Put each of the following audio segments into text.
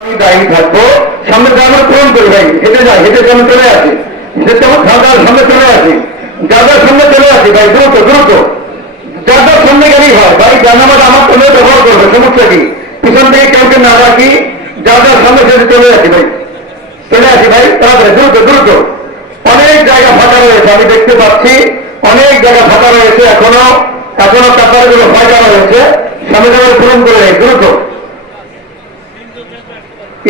আমি দায়ী থাকবো, সামনে আমরা পূরণ করি ভাই, হেঁটে যাই, হেঁটে সামনে চলে আসি, খাওয়ার সামনে চলে আসি, যাদের সামনে চলে আসি ভাই, দ্রুত দ্রুত যাদের সামনে গেলেই হয় ভাই, জানামাজ আমার তোমরা ব্যবহার করবে, সমস্যা কি? পিছন থেকে কাউকে না রাখি, যাদের সামনে সেটা চলে আসি ভাই, চলে আসি ভাই, তাড়াতাড়ি দ্রুত দ্রুত। অনেক জায়গা ফাঁকা রয়েছে, আমি দেখতে পাচ্ছি অনেক জায়গা ফাঁকা রয়েছে, এখনো কাতারগুলো ফাঁকা রয়েছে, সামনে যাবে পূরণ করে নেই দ্রুত।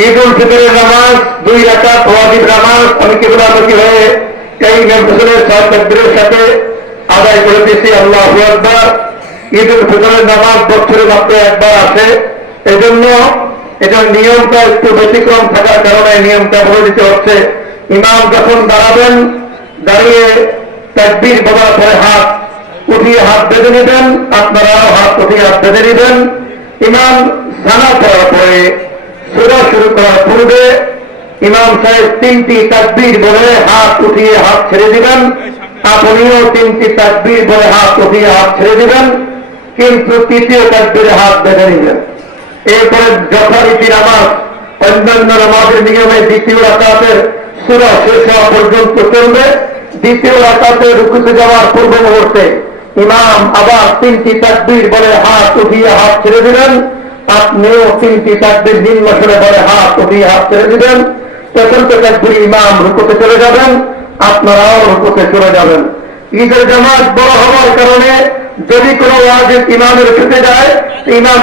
ঈদ উল ফিতরের নামাজ 2 রাকাত ওয়াজিব নামাজ আমি কিবলামুখী হয়ে এই ইমাম হোসেনের তাকবীরের সাথে আদায় করে দিয়েছি। আল্লাহু আকবার। ঈদ উল ফিতরের নামাজ বছরে মাত্র একবার আসে, এজন্য এটার নিয়মটা একটু ব্যতিক্রম থাকার কারণে নিয়মটা বলে দিতে হচ্ছে। ইমাম যখন দাঁড়াবেন, দাঁড়িয়ে তাকবীর বলার পরে হাত উঠিয়ে হাত বেঁধে নেবেন, আপনারাও হাত উঠিয়ে হাত বেঁধে নেবেন। ইমাম সানা করার পরে সূরা শুরু করার পূর্বে ইমাম সাহেব 3টি তাকবীর বলে হাত উঠিয়ে হাত ছেড়ে দিবেন, আপনিও 3টি তাকবীর বলে হাত উঠিয়ে হাত ছেড়ে দিবেন, কিন্তু 3য় তাকবীরে হাত বেঁধে নেবেন। এরপরে যথারীতি নামাজ অন্যান্য নামাজের নিয়মে 2য় রাকাতের সূরা শেষ হওয়া পর্যন্ত চলবে। 2য় রাকাতে রুকুতে যাওয়ার পূর্ব মুহূর্তে ইমাম আবার 3টি তাকবীর বলে হাত উঠিয়ে হাত ছেড়ে দিবেন, আপনিও 3টি তাকবীর নিম্ন স্বরে বলে হাত উঠিয়ে হাত ছেড়ে দিবেন। চতুর্থ তাকবীরে ইমাম রুকুতে চলে যাবেন, আপনারাও রুকুতে চলে যাবেন। ঈদের জামাত বড় হওয়ার কারণে যদি কোনো ওয়াজিব ইমামের ছুটে যায়, ইমাম